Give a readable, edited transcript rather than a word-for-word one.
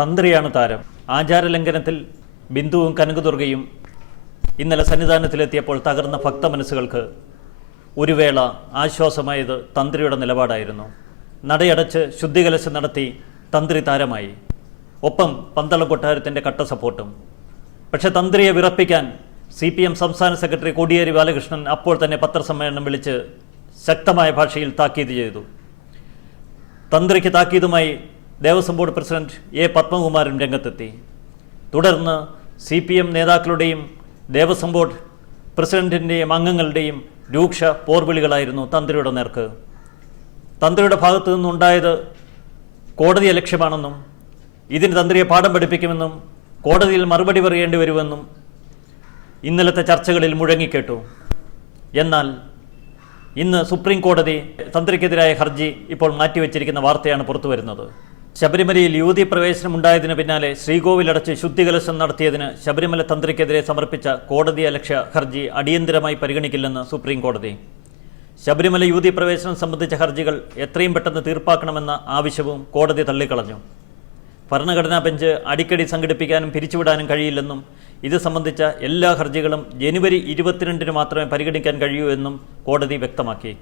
തന്ത്രിയാണ് താരം. ആചാരലംഘനത്തിൽ ബിന്ദുവും കനകദുർഗയും ഇന്നലെ സന്നിധാനത്തിലെത്തിയപ്പോൾ തകർന്ന ഭക്ത മനസ്സുകൾക്ക് ഒരു വേള ആശ്വാസമായത് തന്ത്രിയുടെ നിലപാടായിരുന്നു. നടയടച്ച് ശുദ്ധികലശം നടത്തി തന്ത്രി താരമായി, ഒപ്പം പന്തളം കൊട്ടാരത്തിൻ്റെ കട്ട സപ്പോർട്ടും. പക്ഷേ തന്ത്രിയെ വിറപ്പിക്കാൻ CPM സംസ്ഥാന സെക്രട്ടറി കോടിയേരി ബാലകൃഷ്ണൻ അപ്പോൾ തന്നെ പത്രസമ്മേളനം വിളിച്ച് ശക്തമായ ഭാഷയിൽ താക്കീത് ചെയ്തു. തന്ത്രിക്ക് താക്കീതുമായി Devaswom board president A. Padmakumaran രംഗത്തെത്തി. തുടർന്ന് CPM നേതാക്കളുടെയും ദേവസ്വം ബോർഡ് പ്രസിഡന്റിൻ്റെയും അംഗങ്ങളുടെയും രൂക്ഷ പോർവിളികളായിരുന്നു തന്ത്രിയുടെ നേർക്ക്. തന്ത്രിയുടെ ഭാഗത്തു നിന്നുണ്ടായത് കോടതിയെ ലക്ഷ്യമാണെന്നും ഇതിന് തന്ത്രിയെ പാഠം പഠിപ്പിക്കുമെന്നും കോടതിയിൽ മറുപടി പറയേണ്ടി വരുമെന്നും ഇന്നലത്തെ ചർച്ചകളിൽ മുഴങ്ങിക്കേട്ടു. എന്നാൽ ഇന്ന് സുപ്രീം കോടതി തന്ത്രിക്കെതിരായ ഹർജി ഇപ്പോൾ മാറ്റിവെച്ചിരിക്കുന്ന വാർത്തയാണ് പുറത്തു വരുന്നത്. ശബരിമലയിൽ യുവതീ പ്രവേശനം ഉണ്ടായതിന് പിന്നാലെ ശ്രീകോവിലടച്ച് ശുദ്ധികലശം നടത്തിയതിന് ശബരിമല തന്ത്രിക്കെതിരെ സമർപ്പിച്ച കോടതിയലക്ഷ്യ ഹർജി അടിയന്തരമായി പരിഗണിക്കില്ലെന്ന് സുപ്രീം കോടതി. ശബരിമല യുവതീ പ്രവേശനം സംബന്ധിച്ച ഹർജികൾ എത്രയും പെട്ടെന്ന് തീർപ്പാക്കണമെന്ന ആവശ്യവും കോടതി തള്ളിക്കളഞ്ഞു. ഭരണഘടനാ ബെഞ്ച് അടിക്കടി സംഘടിപ്പിക്കാനും പിരിച്ചുവിടാനും കഴിയില്ലെന്നും ഇത് സംബന്ധിച്ച എല്ലാ ഹർജികളും ജനുവരി 22 മാത്രമേ പരിഗണിക്കാൻ കഴിയൂ എന്നും കോടതി വ്യക്തമാക്കി.